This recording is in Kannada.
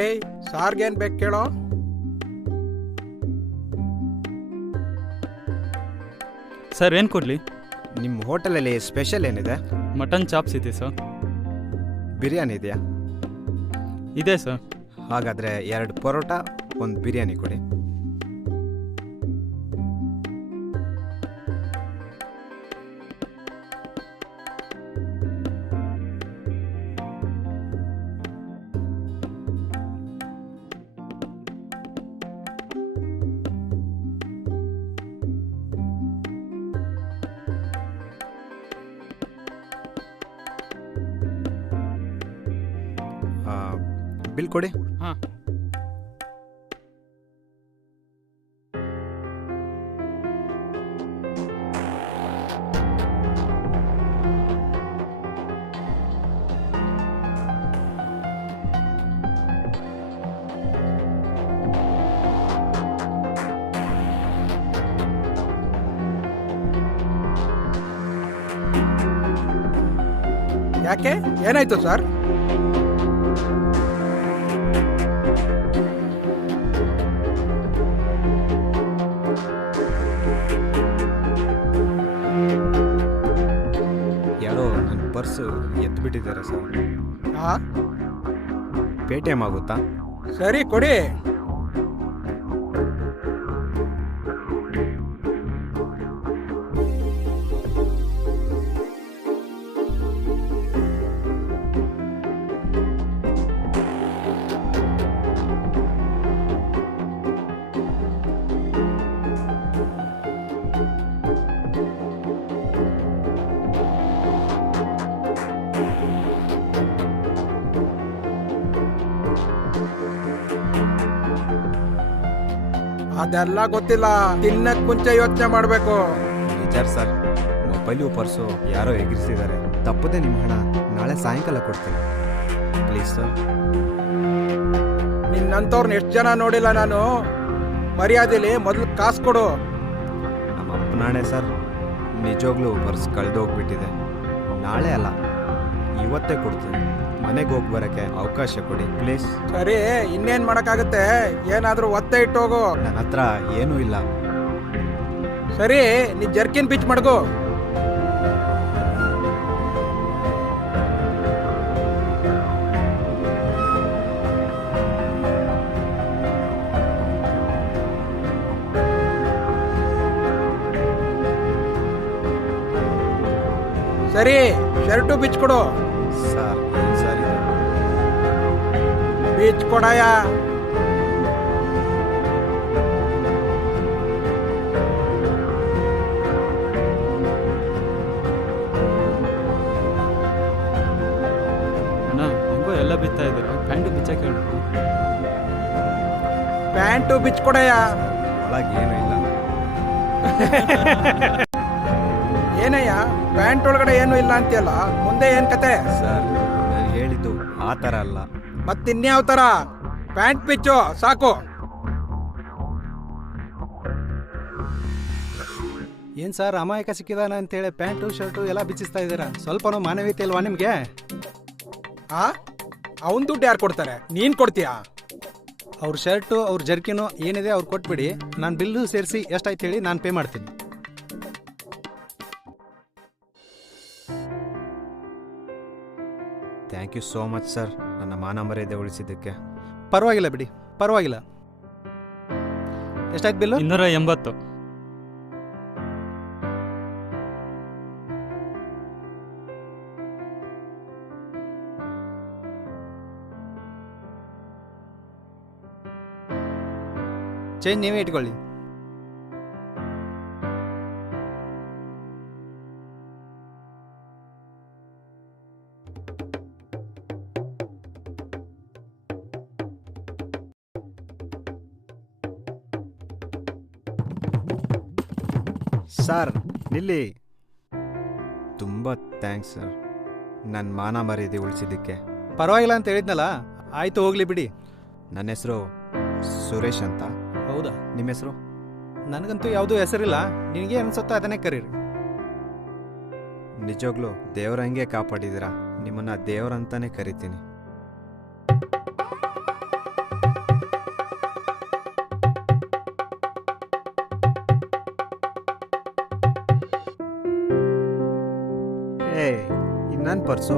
ಏಯ್ ಸಾರ್ಗೇನು ಬೇಕು ಕೇಳೋ. ಸರ್ ಏನು ಕೊಡಲಿ? ನಿಮ್ಮ ಹೋಟೆಲಲ್ಲಿ ಸ್ಪೆಷಲ್ ಏನಿದೆ? ಮಟನ್ ಚಾಪ್ಸ್ ಇದೆ ಸರ್. ಬಿರಿಯಾನಿ ಇದೆಯಾ? ಇದೆ ಸರ್. ಹಾಗಾದರೆ 2 ಪರೋಟ, 1 ಬಿರಿಯಾನಿ ಕೊಡಿ. ಬಿಲ್ ಕೊಡಿ. ಹಾಂ. ಯಾಕೆ ಏನಾಯ್ತು ಸರ್? ಯಾರೋ ನನ್ನ ಪರ್ಸು ಎತ್ಬಿಟ್ಟಿದ್ದಾರೆ ಸರ್. ಹಾ ಪೇಟಿಎಮ್ ಆಗುತ್ತಾ? ಸರಿ ಕೊಡಿ. ಅದೆಲ್ಲ ಗೊತ್ತಿಲ್ಲ, ತಿನ್ನಕ್ ಮುಂಚೆ ಯೋಚನೆ ಮಾಡ್ಬೇಕು. ನಿಜ ಸರ್, ಮೊಬೈಲು ಪರ್ಸು ಯಾರೋ ಎಗರಿಸಿದ್ದಾರೆ. ತಪ್ಪದೆ ನಿಮ್ಮ ಹಣ ನಾಳೆ ಸಾಯಂಕಾಲ ಕೊಡ್ತೀನಿ ಪ್ಲೀಸ್ ಸರ್. ನಿನ್ನಂತವ್ರನ್ನ ಎಷ್ಟು ಜನ ನೋಡಿಲ್ಲ ನಾನು. ಮರ್ಯಾದೆಲಿ ಮೊದಲು ಕಾಸು ಕೊಡು. ನಮ್ಮ ಅಪ್ಪನಾಣೆ ಸರ್, ನಿಜವಾಗ್ಲೂ ಪರ್ಸ್ ಕಳೆದೋಗ್ಬಿಟ್ಟಿದೆ. ನಾಳೆ ಅಲ್ಲ, ಇವತ್ತೇ ಕೊಡ್ತೀನಿ. ಮನೆಗೆ ಹೋಗಿ ಬರೋಕ್ಕೆ ಅವಕಾಶ ಕೊಡಿ ಪ್ಲೀಸ್. ಸರಿ, ಇನ್ನೇನ್ ಮಾಡಕ್ಕಾಗತ್ತೆ? ಏನಾದ್ರೂ ಒತ್ತೆ ಇಟ್ಟೋಗು. ನನ್ನ ಹತ್ರ ಏನೂ ಇಲ್ಲ. ಸರಿ, ನೀ ಜರ್ಕಿನ್ ಪಿಚ್ ಮಡ್ಗು. ಸರಿ, ಶರ್ಟು ಬಿಚ್ ಕೊಡು. ಸರ್ ಸರ್ ಇದು ಬಿಚ್ ಕೊಡಯ್ಯ. ಅಣ್ಣ ಹೆಂಗೋ ಎಲ್ಲ ಬಿತ್ತಾ ಇದ್ದೀರಾ, ಪ್ಯಾಂಟು ಬಿಚ್ಚಕ್ಕೆ ಹೇಳ್ಬೇಕು. ಪ್ಯಾಂಟು ಬಿಚ್ ಕೊಡಯ್ಯ. ಒಳಗೆ ಏನೂ ಇಲ್ಲ. ಏನಯ್ಯ, ಪ್ಯಾಂಟ್ ಒಳಗಡೆ ಏನು ಇಲ್ಲ ಅಂತೀಯಲ್ಲ, ಮುಂದೆ ಏನ್ ಕತೆ? ಸರ್ ನಾನು ಹೇಳಿದ್ದು ಆ ಥರ ಅಲ್ಲ. ಮತ್ತಿನ್ಯಾವ ತರ? ಪ್ಯಾಂಟ್ ಪಿಚ್ಚು ಸಾಕು. ಏನು ಸರ್, ಅಮಾಯಕ ಸಿಕ್ಕಿದಾನ ಅಂತೇಳಿ ಪ್ಯಾಂಟು ಶರ್ಟು ಎಲ್ಲ ಬಿಚ್ಚಿಸ್ತಾ ಇದ್ದೀರಾ? ಸ್ವಲ್ಪನೂ ಮಾನವೀಯತೆ ಇಲ್ವಾ ನಿಮಗೆ? ಆ ಅವನ್ ದುಡ್ಡು ಯಾರು ಕೊಡ್ತಾರೆ? ನೀನ್ ಕೊಡ್ತೀಯಾ? ಅವ್ರ ಶರ್ಟು ಅವ್ರ ಜರ್ಕಿನು ಏನಿದೆ ಅವ್ರು ಕೊಟ್ಬಿಡಿ. ನಾನು ಬಿಲ್ಲು ಸೇರಿಸಿ ಎಷ್ಟಾಯ್ತು ಹೇಳಿ, ನಾನು ಪೇ ಮಾಡ್ತೀನಿ. Thank you so much sir, ನನ್ನ ಮಾನ ಮರ್ಯಾದೆ ಉಳಿಸಿದ್ದಕ್ಕೆ. ಪರವಾಗಿಲ್ಲ ಬಿಡಿ, ಪರವಾಗಿಲ್ಲ. ಎಷ್ಟಾಯ್ತು ಬಿಲ್ಲು? 280. ಚೇಂಜ್ ನೀವೇ ಇಟ್ಕೊಳ್ಳಿ. ಸರ್ ನಿಲ್ಲಿ. ತುಂಬ ಥ್ಯಾಂಕ್ಸ್ ಸರ್, ನನ್ನ ಮಾನ ಮರ್ಯಾದೆ ಉಳಿಸಿದ್ದಕ್ಕೆ. ಪರವಾಗಿಲ್ಲ ಅಂತ ಹೇಳಿದ್ನಲ್ಲ, ಆಯ್ತು ಹೋಗ್ಲಿ ಬಿಡಿ. ನನ್ನ ಹೆಸರು ಸುರೇಶ್ ಅಂತ. ಹೌದಾ? ನಿಮ್ಮ ಹೆಸರು? ನನಗಂತೂ ಯಾವುದೂ ಹೆಸರಿಲ್ಲ, ನಿನಗೆ ಅನ್ಸುತ್ತೋ ಅದನ್ನೇ ಕರೀರಿ. ನಿಜವಾಗ್ಲೂ ದೇವ್ರ ಹಂಗೆ ಕಾಪಾಡಿದ್ದೀರಾ. ನಿಮ್ಮನ್ನ ದೇವ್ರಂತಾನೆ ಕರಿತೀನಿ. ನನ್ನ ಪರ್ಸು